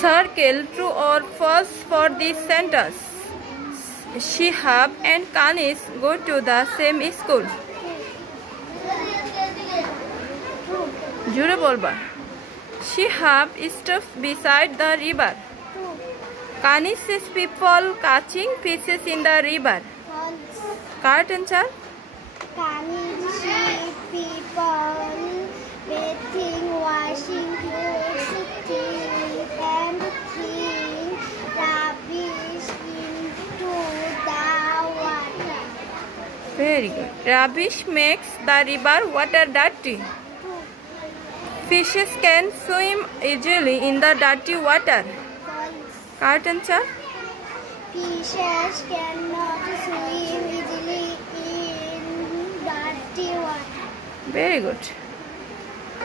Circle true or false for this sentence. Shihab and Kanis go to the same school. Jure bolba. Shihab stops beside the river. Kanis sees people catching fishes in the river. Correct answer. Kanis sees people bathing, washing clothes, and throwing rubbish into the water. Very good. Rubbish makes the river water dirty. Fishes can swim easily in the dirty water. Correct answer. Fishes cannot swim easily in dirty water. Very good.